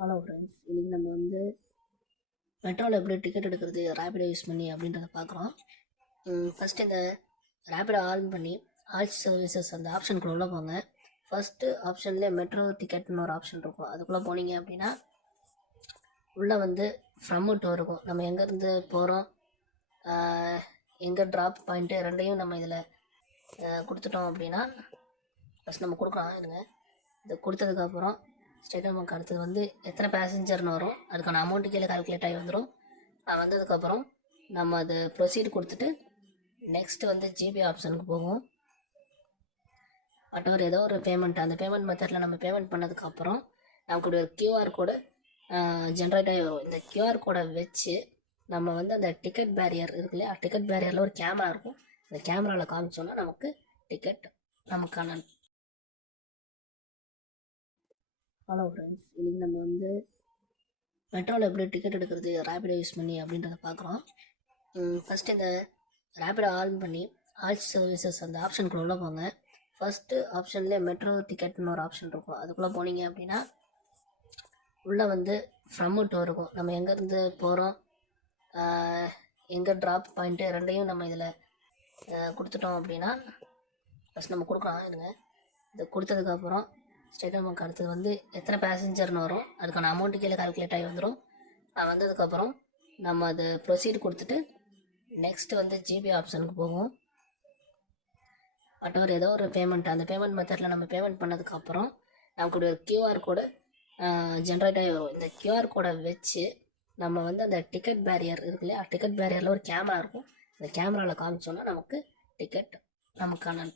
Hello friends, இன்றைக்கி நம்ம வந்து மெட்ரோவில் எப்படி டிக்கெட் எடுக்கிறது ரேபிடோ யூஸ் பண்ணி அப்படின்றத பார்க்குறோம். ஃபஸ்ட்டு இந்த ரேபிடோ ஆன் பண்ணி ஆல் சர்வீசஸ் அந்த ஆப்ஷனுக்குள்ள உள்ள போங்க. ஃபஸ்ட்டு ஆப்ஷன்லேயே மெட்ரோ டிக்கெட்னு ஒரு ஆப்ஷன் இருக்கும். அதுக்குள்ளே போனீங்க அப்படின்னா உள்ளே வந்து ஃப்ரம் டு இருக்கும். நம்ம எங்கேருந்து போகிறோம், எங்கே ட்ராப் பாயிண்ட்டு ரெண்டையும் நம்ம இதில் கொடுத்துட்டோம் அப்படின்னா ஃபஸ்ட் நம்ம கொடுக்கலாம். இருங்க, இதை கொடுத்ததுக்கப்புறம் ஸ்டேட் நமக்கு அடுத்தது வந்து எத்தனை பேசஞ்சர்னு வரும். அதுக்கான அமௌண்ட்டு கீழே கால்குலேட் ஆகி வந்துடும். வந்ததுக்கப்புறம் நம்ம அது ப்ரொசீட் கொடுத்துட்டு நெக்ஸ்ட்டு வந்து ஜிபே ஆப்ஷனுக்கு போகும். வாட் ஏதோ ஒரு பேமெண்ட், அந்த பேமெண்ட் மெத்தடில் நம்ம பேமெண்ட் பண்ணதுக்கப்புறம் நமக்கு ஒரு கியூஆர் கோடு ஜென்ரேட் ஆகி வரும். இந்த கியூஆர் கோடை வச்சு நம்ம வந்து அந்த டிக்கெட் பேரியர் இருக்கு இல்லையா, டிக்கெட் பேரியரில் ஒரு கேமரா இருக்கும். அந்த கேமராவில் காமிச்சோன்னா நமக்கு டிக்கெட் நமக்கான. ஹலோ ஃப்ரெண்ட்ஸ், இன்றைக்கி நம்ம வந்து மெட்ரோவில் எப்படி டிக்கெட் எடுக்கிறது ரேபிடோ யூஸ் பண்ணி அப்படின்றத பார்க்குறோம். ஃபஸ்ட்டு இந்த ரேபிடோ ஆன் பண்ணி ஆல் சர்வீசஸ் அந்த ஆப்ஷனுக்குள்ள உள்ள போங்க. ஃபஸ்ட்டு ஆப்ஷன்லேயே மெட்ரோ டிக்கெட்னு ஒரு ஆப்ஷன் இருக்கும். அதுக்குள்ளே போனீங்க அப்படின்னா உள்ளே வந்து ஃப்ரம் டு இருக்கும். நம்ம எங்கேருந்து போகிறோம், எங்கே ட்ராப் பாயிண்ட்டு ரெண்டையும் நம்ம இதில் கொடுத்துட்டோம் அப்படின்னா ஃபஸ்ட் நம்ம கொடுக்கலாம். இருங்க, இதை கொடுத்ததுக்கப்புறம் ஸ்டேட் நமக்கு அடுத்தது வந்து எத்தனை பேசஞ்சர்னு வரும். அதுக்கான அமௌண்ட்டு கீழே கால்குலேட் ஆகி வந்துடும். வந்ததுக்கப்புறம் நம்ம அது ப்ரொசீட் கொடுத்துட்டு நெக்ஸ்ட்டு வந்து ஜிபே ஆப்ஷனுக்கு போகும். வாட் ஏதோ ஒரு பேமெண்ட், அந்த பேமெண்ட் மெத்தடில் நம்ம பேமெண்ட் பண்ணதுக்கப்புறம் நமக்கு ஒரு கியூஆர் கோடு ஜென்ரேட் ஆகி வரும். இந்த கியூஆர் கோடை வச்சு நம்ம வந்து அந்த டிக்கெட் பேரியர் இருக்கு இல்லையா, டிக்கெட் பேரியரில் ஒரு கேமரா இருக்கும். அந்த கேமராவில் காமிச்சோன்னா நமக்கு டிக்கெட் நமக்கான